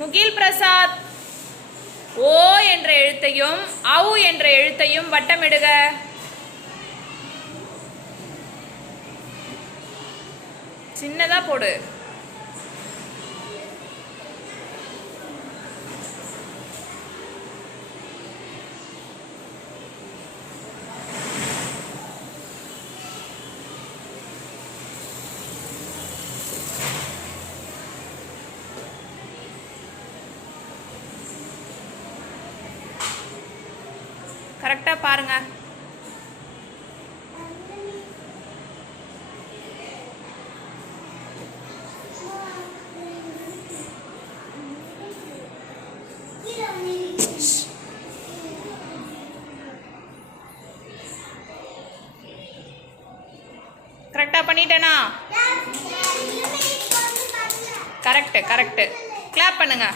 முகில் பிரசாத், ஓ என்ற எழுத்தையும் ஔ என்ற எழுத்தையும் வட்டமிடுக. சின்னதா போடு. கரெக்டா பாருங்க. கரெக்டா பண்ணிட்டேனா? கரெக்ட். கிளாப் பண்ணுங்க.